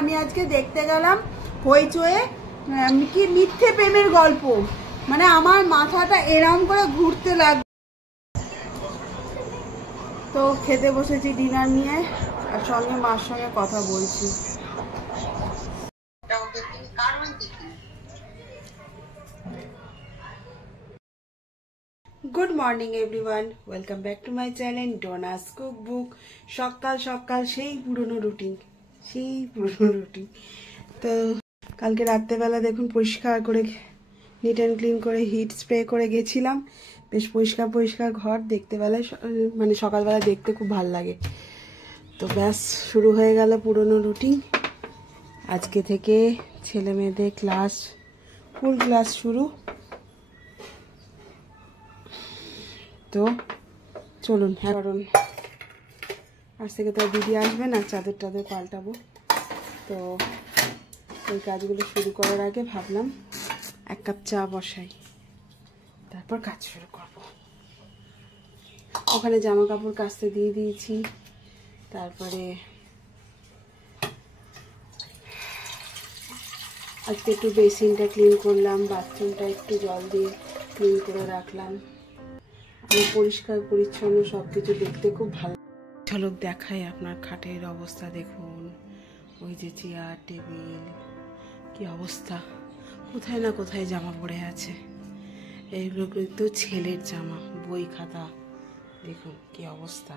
আমি আজকে দেখতে গেলাম হইচয়ে কি মিথ্যে প্রেমের গল্প, মানে আমার মাথাটা এরম করে ঘুরতে লাগলো। তো খেতে বসেছি ডিনার নিয়ে, আর সঙ্গে মার সঙ্গে কথা বলছি। Good morning everyone, welcome back to my channel ডোনাস cook book. সকাল সকাল সেই পুরনো রুটিন। তো কালকে রাত্রেবেলা দেখুন পরিষ্কার করে নিট অ্যান্ড ক্লিন করে হিট স্প্রে করে গেছিলাম। বেশ পরিষ্কার ঘর দেখতে বেলায়, মানে সকালবেলা দেখতে খুব ভাল লাগে। তো ব্যাস শুরু হয়ে গেল পুরনো রুটিন। আজকে থেকে ছেলে মেয়েদের ক্লাস, ফুল ক্লাস শুরু। তো চলুন, কারণ আজ থেকে তো দিদি আসবে না, চাদর টাদর পাল্টাবো। তো ওই কাজগুলো শুরু করার আগে ভাবলাম এক কাপ চা বসাই, তারপর কাজ শুরু করব। ওখানে জামা কাপড় কাচতে দিয়ে দিয়েছি। তারপরে আজকে একটু বেসিনটা ক্লিন করলাম, বাথরুমটা একটু জল দিয়ে ক্লিন করে রাখলাম। আমি পরিষ্কার পরিচ্ছন্ন সব কিছু দেখতে খুব ভালো। ঝলক দেখায় আপনার খাটের অবস্থা দেখুন, ওই যে চেয়ার টেবিল, কি অবস্থা, কোথায় না কোথায় জামা পড়ে আছে। এইগুলো কিন্তু ছেলের জামা, বই খাতা, দেখুন কি অবস্থা।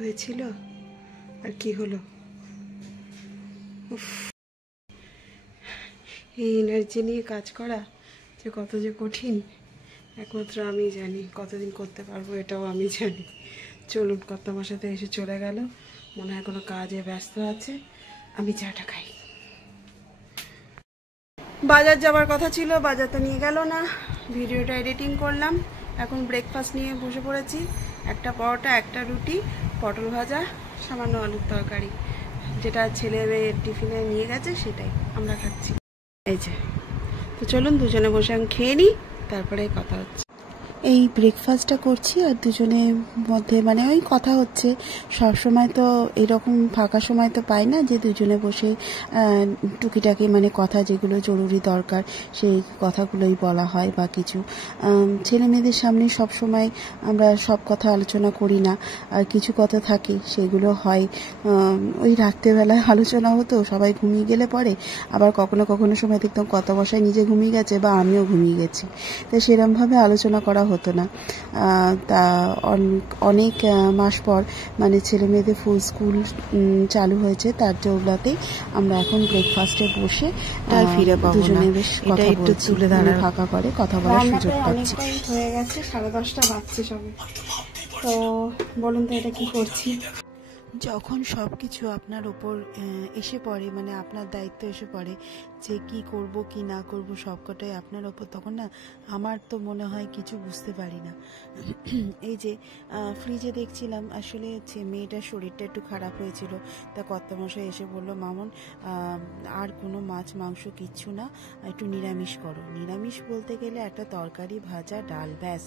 হয়েছিল আর কি হলো, এই এনার্জি নিয়ে কাজ করা যে কত যে কঠিন একমাত্র আমি জানি। কতদিন করতে পারবো এটাও আমি জানি। চলুন, কর্তামশাইতে এসে চলে গেল, মনে হয় কোনো কাজে ব্যস্ত আছে। আমি চাটা খাই। বাজার যাবার কথা ছিল, বাজার তো নিয়ে গেল না। ভিডিওটা এডিটিং করলাম, এখন ব্রেকফাস্ট নিয়ে বসে পড়েছি। একটা পরোটা, একটা রুটি, পটল ভাজা, সামান্য আলুর তরকারি, যেটা ছেলে মেয়ে টিফিনে নিয়ে গেছে সেটাই আমরা খাচ্ছি। এই যে, তো চলুন দুজনে বসে আমি খেয়ে নিই, তারপরে কথা হচ্ছে। এই ব্রেকফাস্টটা করছি আর দুজনের মধ্যে মানে ওই কথা হচ্ছে। সব সময় তো এরকম ফাঁকা সময় তো পাই না যে দুজনে বসে টুকিটাকি মানে কথা যেগুলো জরুরি দরকার সেই কথাগুলোই বলা হয় বা কিছু। ছেলে মেয়েদের সামনে সব সময় আমরা সব কথা আলোচনা করি না, আর কিছু কথা থাকে সেগুলো হয় ওই রাত্রেবেলায় আলোচনা হতো, সবাই ঘুমিয়ে গেলে পরে আবার কখনো কখনো সময় দেখতাম কত বসায় নিজে ঘুমিয়ে গেছে বা আমিও ঘুমিয়ে গেছি, তাই সেরমভাবে আলোচনা করা হতো না। তা অনেক মাস পর মানে ছেলে মেয়েদের ফুল স্কুল চালু হয়েছে, তার দৌলতে আমরা এখন ব্রেকফাস্টে বসে দুজনে বেশ কথা বলছি, ফাঁকা করে কথা বলার সুযোগ পাচ্ছি। হয়ে গেছে 10:30 বাজছে সবে। তো বলুন তো এটা কি করছি। যখন সব কিছু আপনার ওপর এসে পড়ে মানে আপনার দায়িত্ব এসে পড়ে যে কি করব কি না করব সবকটাই আপনার ওপর, তখন না আমার তো মনে হয় কিছু বুঝতে পারি না। এই যে ফ্রিজে দেখছিলাম আসলে মেয়েটার শরীরটা একটু খারাপ হয়েছিল, তা কর্তামশাই এসে বলল মামন আর কোনো মাছ মাংস কিচ্ছু না, একটু নিরামিষ করো। নিরামিষ বলতে গেলে একটা তরকারি ভাজা ডাল ব্যাস।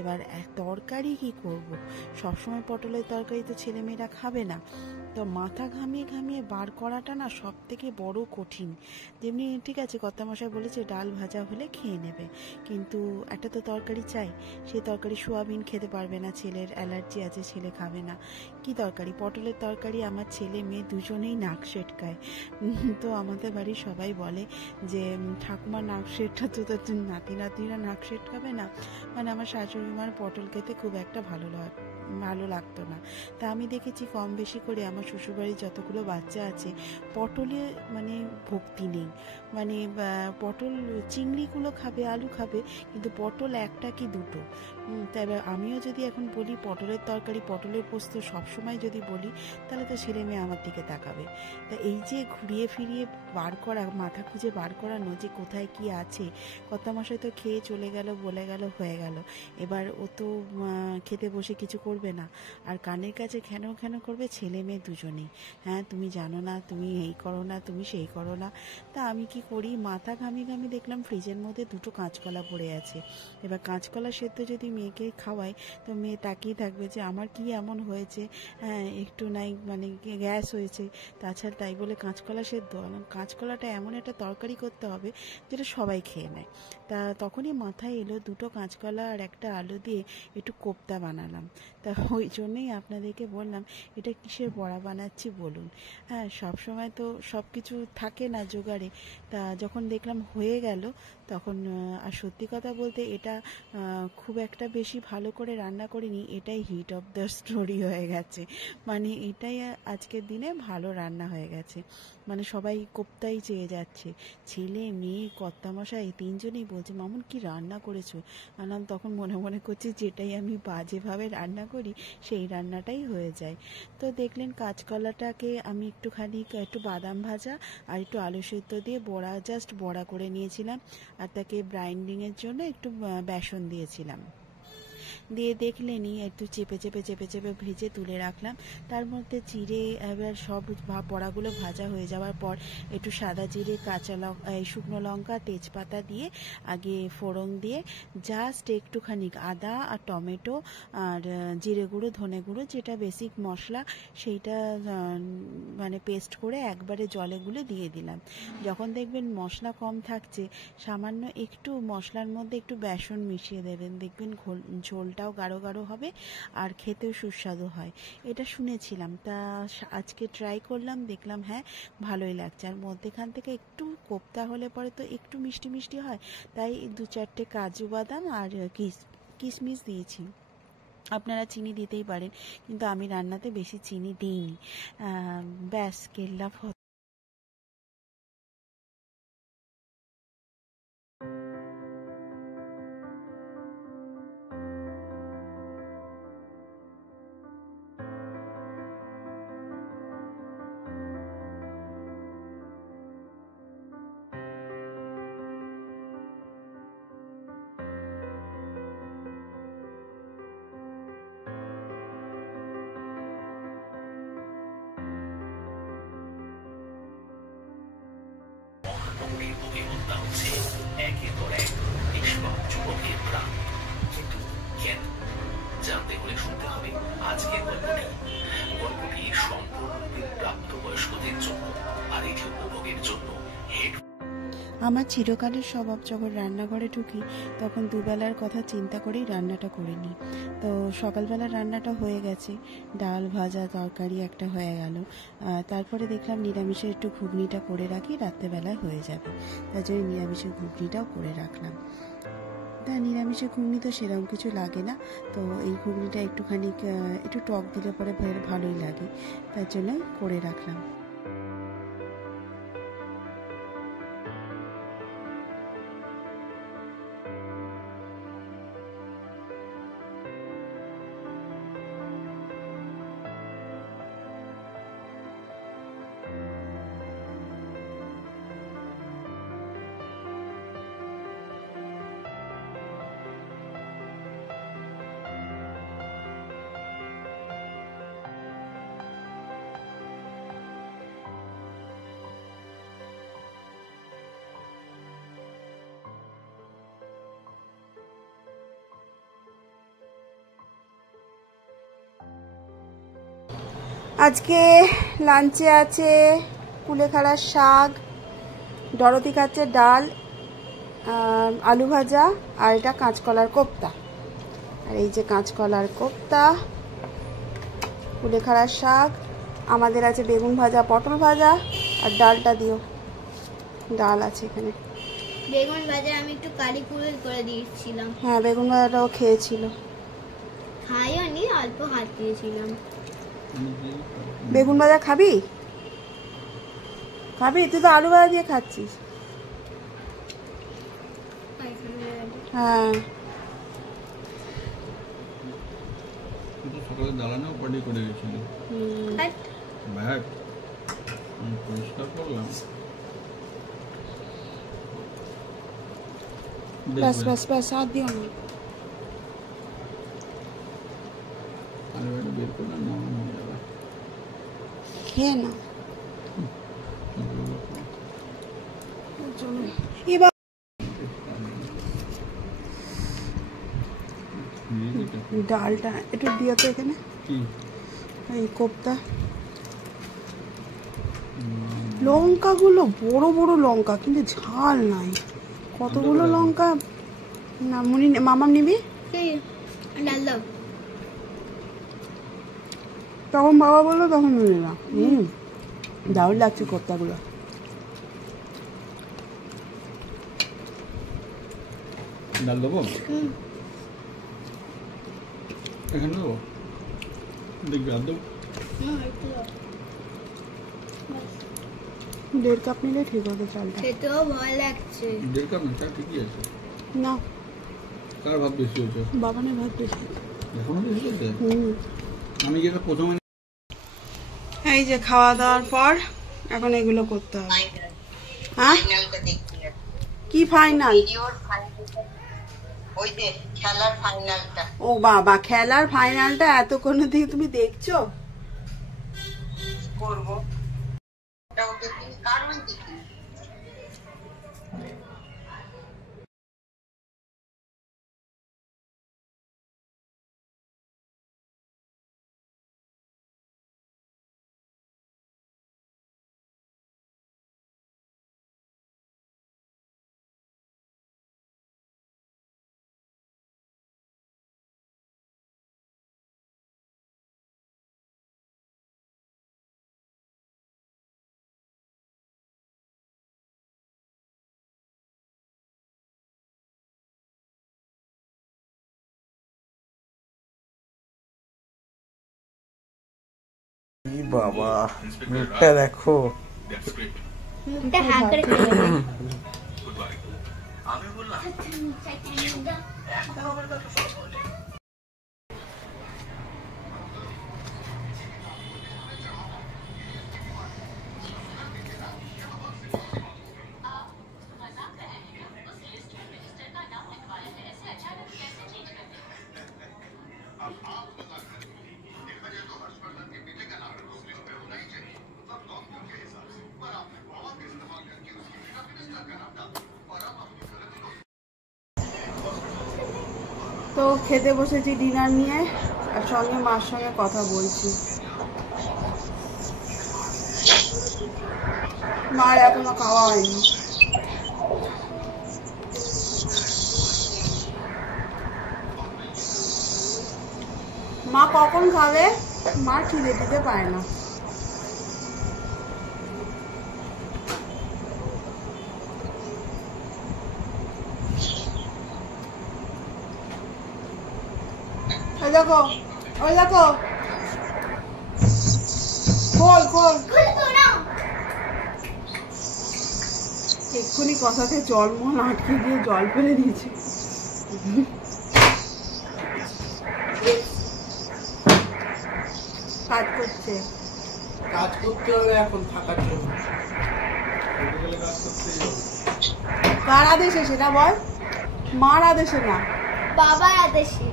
এবার তরকারি কি করব, সবসময় পটলের তরকারি তো ছেলেমেয়েরা খাবে না, তো মাথা ঘামিয়ে ঘামিয়ে বার করাটা না সব থেকে বড় কঠিন। যেমনি ঠিক আছে কর্তামশাই বলেছে ডাল ভাজা হলে খেয়ে নেবে, কিন্তু একটা তো তরকারি চাই। সেই তরকারি সোয়াবিন খেতে পারবে না, ছেলের অ্যালার্জি আছে, ছেলে খাবে না। কি তরকারি, পটলের তরকারি আমার ছেলে মেয়ে দুজনেই নাক সেটকায়। তো আমাদের বাড়ির সবাই বলে যে ঠাকুমার নাক সেটটা তো নাতি নাতিরা নাক সেটকাবে না। মানে আমার শাশুড়ি মার পটল খেতে খুব একটা ভালো লাগতো না। তা আমি দেখেছি কম বেশি করে আমার শ্বশুরবাড়ির যতগুলো বাচ্চা আছে পটলে মানে ভক্তি নেই, মানে পটল চিংড়িগুলো খাবে, আলু খাবে, কিন্তু পটল একটা কি দুটো। তাই এবার আমিও যদি এখন বলি পটলের তরকারি পটলের পোস্ত সবসময় যদি বলি তাহলে তো ছেলে মেয়ে আমার দিকে তাকাবে। তা এই যে ঘুরিয়ে ফিরিয়ে বার করা, মাথা খুঁজে বার করানো যে কোথায় কি আছে, কর্তামশাই তো খেয়ে চলে গেল, বলে গেল, হয়ে গেল। এবার ও তো খেতে বসে কিছু করবে না, আর কানের কাছে ঘ্যান ঘ্যান করবে ছেলে মেয়ে দুজনেই। হ্যাঁ তুমি জানো না, তুমি এই করো না, তুমি সেই করো না। তা আমি কি করি, মাথা ঘামিয়ে ঘামিয়ে দেখলাম ফ্রিজের মধ্যে 2টো কাঁচকলা পড়ে আছে। এবার কাঁচকলা সেদ্ধ যদি মেয়েকে খাওয়াই তো মেয়ে তাকিয়ে থাকবে যে আমার কি এমন হয়েছে, হ্যাঁ একটু নাই মানে গ্যাস হয়েছে, তাছাড়া তাই বলে কাঁচকলা সেদ্ধ। কাঁচকলাটা এমন একটা তরকারি করতে হবে যেটা সবাই খেয়ে নেয়। তা তখনই মাথায় এলো 2টো কাঁচকলা আর একটা আলু দিয়ে একটু কোপ্তা বানালাম। তা ওই জন্যই আপনাদেরকে বললাম এটা কিসের বড়া বানাচ্ছি বলুন। হ্যাঁ সবসময় তো সব কিছু থাকে না জোগাড়ে, তা যখন দেখলাম হয়ে গেল তখন আর সত্যি কথা বলতে এটা খুব একটা বেশি ভালো করে রান্না করিনি, এটাই হিট অফ দ্য স্টোরি হয়ে গেছে। মানে এটাই আজকের দিনে ভালো রান্না হয়ে গেছে, মানে সবাই কোপ্তাই চেয়ে যাচ্ছে, ছেলে মেয়ে কর্তামশাই 3জনই বলছে মামুন কি রান্না করেছো। আনাম তখন মনে মনে করছি যেটাই আমি বাজেভাবে রান্না করি সেই রান্নাটাই হয়ে যায়। তো দেখলেন কাঁচকলাটাকে আমি একটু বাদাম ভাজা আর একটু আলু সেদ্ধ দিয়ে জাস্ট বড়া করে নিয়েছিলাম, আর তাকে ব্রাইন্ডিংয়ের জন্য একটু বেসন দিয়েছিলাম। দিয়ে দেখলেনি একটু চেপে চেপে চেপে চেপে ভেজে তুলে রাখলাম। তার মধ্যে জিরে, এবার সব বড়াগুলো ভাজা হয়ে যাওয়ার পর একটু সাদা জিরে, শুকনো লঙ্কা, তেজপাতা দিয়ে আগে ফোড়ন দিয়ে জাস্ট একটুখানি আদা আর টমেটো আর জিরে গুঁড়ো, ধনে গুঁড়ো, যেটা বেসিক মশলা সেইটা মানে পেস্ট করে একবারে জলে গুলে দিয়ে দিলাম। যখন দেখবেন মশলা কম থাকছে সামান্য একটু মশলার মধ্যে একটু বেসন মিশিয়ে দেবেন, দেখবেন ঝোলটাও গাঢ় গাঢ় হবে আর খেতেও সুস্বাদু হয়। এটা শুনেছিলাম, তা আজকে ট্রাই করলাম, দেখলাম হ্যাঁ ভালোই লাগছে। আর মধ্যেখান থেকে একটু কোপ্তা হলে পরে তো একটু মিষ্টি মিষ্টি হয়, তাই 2-4টে কাজু বাদাম আর কিশমিশ দিয়েছি। আপনারা চিনি দিতেই পারেন, কিন্তু আমি রান্নাতে বেশি চিনি দিইনি। ব্যাস কেল্লা একের পর এক নিষ্পাপ যুবকের প্রাণ, কিন্তু কেন জানতে হলে শুনতে হবে আজকের গল্পটি। গল্পটি সম্পূর্ণরূপে প্রাপ্তবয়স্কদের জন্য, আর এটি উপভোগের জন্য হেড। আমার চিরকালের স্বভাব, যখন রান্নাঘরে ঢুকি তখন দুবেলার কথা চিন্তা করেই রান্নাটা করে নিই। তো সকালবেলা রান্নাটা হয়ে গেছে, ডাল ভাজা তরকারি একটা হয়ে গেল। তারপরে দেখলাম নিরামিষের একটু ঘুগনিটা করে রাখি, রাত্রেবেলায় হয়ে যাবে, তার জন্য নিরামিষের ঘুগনিটাও করে রাখলাম। তা নিরামিষের ঘুগনি তো সেরকম কিছু লাগে না, তো এই ঘুগনিটা একটুখানি একটু টক দিলে পরে ভালোই লাগে, তার জন্য করে রাখলাম। আজকে লাঞ্চে আছে কুলেখাড়ার শাক, ডরতি খাচ্ছে ডাল, আলু ভাজা, আর এটা কাঁচকলার কোপ্তা। আর এই যে কাঁচকলার কোপ্তা, কুলেখাড়ার শাক, আমাদের আছে বেগুন ভাজা, পটল ভাজা, আর ডালটা দিও, ডাল আছে এখানে। বেগুন ভাজা আমি একটু কালি করে দিয়েছিলাম। হ্যাঁ, বেগুন ভাজাটাও খেয়েছিল। খাইও নি, অল্প হাত দিয়েছিলাম। বেগুন ভাজা খাবি? খাবি? তুই তো আলু ভাজা দিয়ে খাচ্ছিস। হ্যাঁ, সকালে দালানেও পার্টি করে গেছিল। ব্যাগ পরিষ্কার করলাম। ব্যাস ব্যাস ব্যাস, আর দিও না। আলু ভাজা বের করলাম, নরম হয়ে যাবে। খেয়ে না এবার ডালটা একটু দিয়ে তো এখানে, এই কোপ্তা। লঙ্কাগুলো বড় বড় লঙ্কা, কিন্তু ঝাল নাই। কতগুলো লঙ্কা না মুনি মামাম নিবি? ডাল দাও। তখন বাবা বললো, তখন নিবি না। দারুণ লাগছে কোপ্তাগুলো। ডাল দেবো এখানে, দেবো দেখবি, আর দেবো। 1.5 কাপ নিলে ঠিক হবে চালটা। খেতেও ভয় লাগছে। 1.5 কাপ না, চা ঠিকই আছে। না, কার ভাত বেশি হয়েছে? বাবানের ভাত বেশি। এখনো বেশি হয়েছে? আমি যেটা প্রথমে, এই যে খাওয়া দাওয়ার পর এখন এগুলো করতে হবে। হ্যাঁ, কি ফাইনাল? ওই যে খেলার ফাইনালটা। ও বাবা, খেলার ফাইনালটা এতক্ষণ থেকে তুমি দেখছো? করবো ওটাও দেখি, কারণ দেখি। বাবা মুখটা দেখো। মুখটা হা করে খেয়ে আমি বললাম তো খেতে বসেছি ডিনার নিয়ে, আর সঙ্গে মার সঙ্গে কথা বলছি। মার এখনো খাওয়া হয়নি। মা কখন খাবে? মা খিদে টিদে পায় না। ওই দেখো, ওই দেখো, খোল খোল। এক্ষুনি কথাতে জল মন আটকে দিয়ে জল ফেলে দিয়েছে। কাজ করছে, কাজ করতে হবে এখন থাকার জন্য। কার আদেশে সেটা বল? মার আদেশে না, বাবার আদেশে।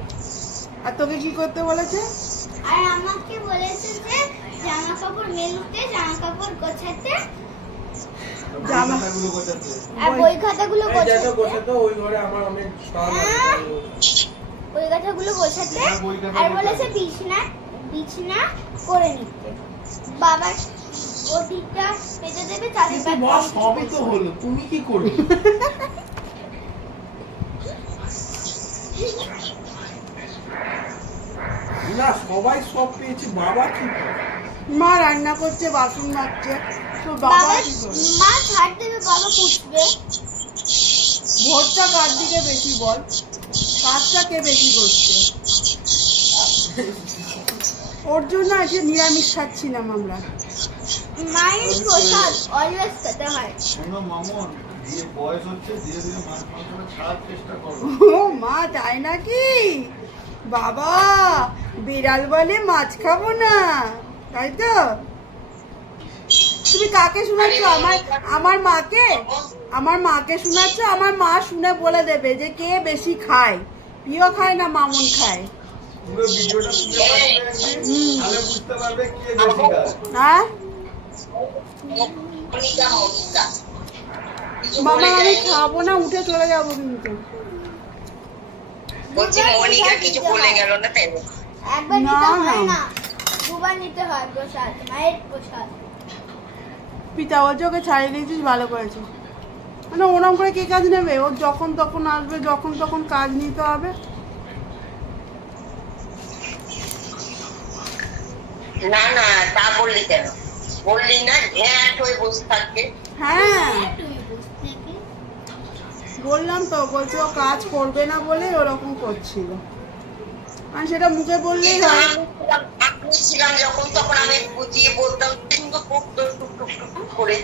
আর তোকে কি করতে বলেছে? আর আমাকে বলেছে যে জামা কাপড় মেলতে, জামা কাপড় গোছাতে, জামা আর বই খাতাগুলো গোছাতে, ওই ঘরে আমার অনেক বই খাতাগুলো গোছাতে, আর বলেছে বিছনা করে নিতে। বাবার ওদিকটা পেতে দেবে, চারিপাশে বস সবই তো হলো, তুমি কি করবে? না সবাই সব পেয়েছে, বাবা কি করে? মা রান্না করছে, বাসন মাজছে, তো বাবা কি করে? মা ছাড় দেবে, বাবা পুষবে। ভোটটা কার দিকে বেশি বল? কাজটা কে বেশি করছে? ওর জন্য আজকে নিরামিষ খাচ্ছিলাম আমরা। মায়ের প্রসাদ অলওয়েজ খেতে হয়। শোনো মামুন, যে বয়স হচ্ছে ধীরে ধীরে মাছ মাংসটা ছাড়ার চেষ্টা করো। ও মা তাই নাকি? বাবা বিড়াল বলে মাছ খাবো না, তাই তো? তুমি কাকে শোনাচ্ছ? আমার মাকে? আমার মাকে শোনাচ্ছ? আমার মা শুনে বলে দেবে যে কে বেশি খায়। প্রিয় খায় না মামুন খায়? পুরো ভিডিওটা তুলে পাঠিয়ে তাহলে বুঝতে পারবে কে বেশি খায়। হ্যাঁ মনিকা মনিকা মামা আমি খাবো না, উঠে চলে যাবো কিন্তু। বলছি মনিকা কিছু বলে গেল না তাই না? একবার না, নিতে হয় না। না, দুবার নিতে হয় প্রসাদ, মায়ের প্রসাদ। পিতা বলছে ওকে ছাড়িয়ে দিয়েছিস, ভালো করেছিস। মানে ওরম করে কে কাজ নেবে? ওর যখন তখন আসবে, যখন তখন কাজ নিতে হবে। না না তা বললি কেন? বললি না ঘ্যাট হয়ে বসে থাকবে। হ্যাঁ তুমি বুঝতে কি? বললাম তো, বলছে ও কাজ করবে না বলে ওরকম করছিল। আর সেটা মুখে বললেই হয়। আমি ছিলাম যখন তখন আমি বুঝিয়ে বলতাম কিন্তু খুব টুক করে,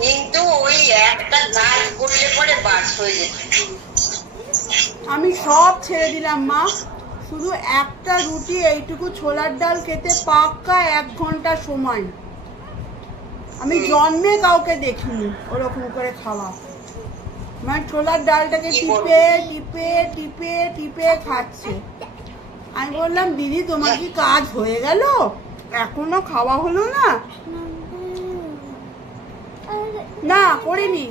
কিন্তু ওই একটা কাজ করলে পরে বাস হয়ে যেত। আমি সব ছেড়ে দিলাম মা, শুধু একটা রুটি এইটুকু ছোলার ডাল খেতে পাক্কা 1 ঘন্টা সময়। আমি জন্মে কাউকে দেখিনি ওরকম করে খাওয়া। মানে ছোলার ডালটাকে টিপে টিপে টিপে টিপে খাচ্ছে। আমি বললাম দিদি তোমার কি কাজ হয়ে গেল? এখনো খাওয়া হলো না? না করিনি।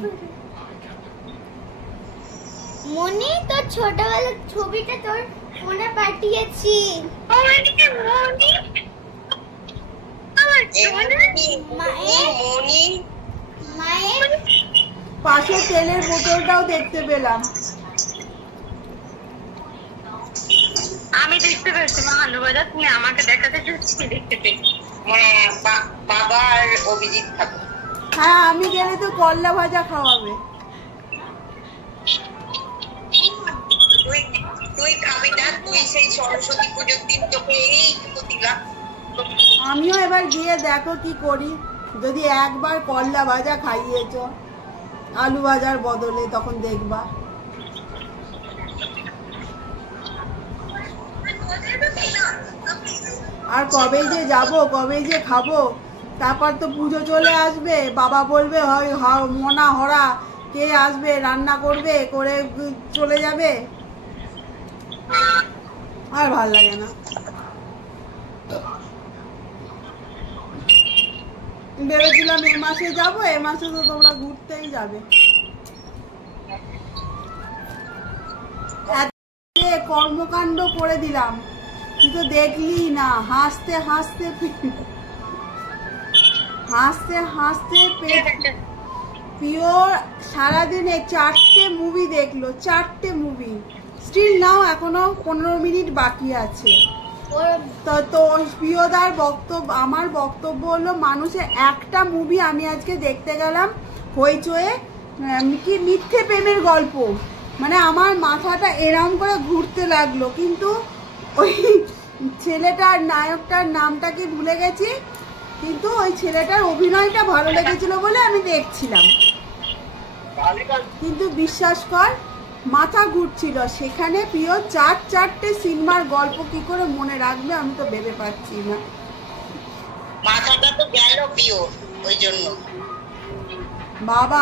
মনি, তোর ছোটবেলার ছবিটা তোর ফোনে পাঠিয়েছি। মায়ের পাশে তেলের বোতলটাও দেখতে পেলাম। আমি দেখতে পেয়েছি মা, আলুবাজা তুমি আমাকে দেখাতে চাচ্ছি, দেখতে পেয়েছি। হ্যাঁ বাবা আর অভিজিৎ খাবে। হ্যাঁ আমি গেলে তো করলা ভাজা খাওয়াবে। তুই খাবি না? তুই সেই সরস্বতী পুজোর দিন তোকে এইটুকু দিলাম। আমিও এবার গিয়ে দেখো কি করি। যদি একবার করলা ভাজা খাইয়েছ আলু ভাজার বদলে, তখন দেখবা। আর কবেই যে যাব, কবেই যে খাবো। তারপর তো পুজো চলে আসবে, বাবা বলবে হয় মোনা হরা কে আসবে, রান্না করবে, করে চলে যাবে। আর ভাল লাগে না। ভেবেছিলাম এ মাসে যাবো, এ মাসে তো তোমরা ঘুরতেই যাবে। কর্মকাণ্ড করে দিলাম, তুই তো দেখলি না। হাসতে হাসতে প্রিয় সারাদিনে 4টে মুভি দেখলো, 4টে মুভি। স্টিল নাও এখনো 15 মিনিট বাকি আছে। তো প্রিয়দার বক্তব্য, আমার বক্তব্য হলো মানুষের একটা মুভি আমি আজকে দেখতে গেলাম হইচয়ে, কি মিথ্যে প্রেমের গল্প, মানে আমার মাথাটা এরম করে ঘুরতে লাগলো। কিন্তু ওই ছেলেটার, নায়কটার নামটা কি ভুলে গেছি, কিন্তু ওই ছেলেটার অভিনয়টা ভালো লেগেছিল বলে আমি দেখছিলাম। কিন্তু বিশ্বাস কর মাথা ঘুরছিল। সেখানে প্রিয় 4টে সিনেমার গল্প কি করে মনে রাখবে আমি তো ভেবে পাচ্ছি না। মাথাটা তো গেল প্রিয় ওই জন্য। বাবা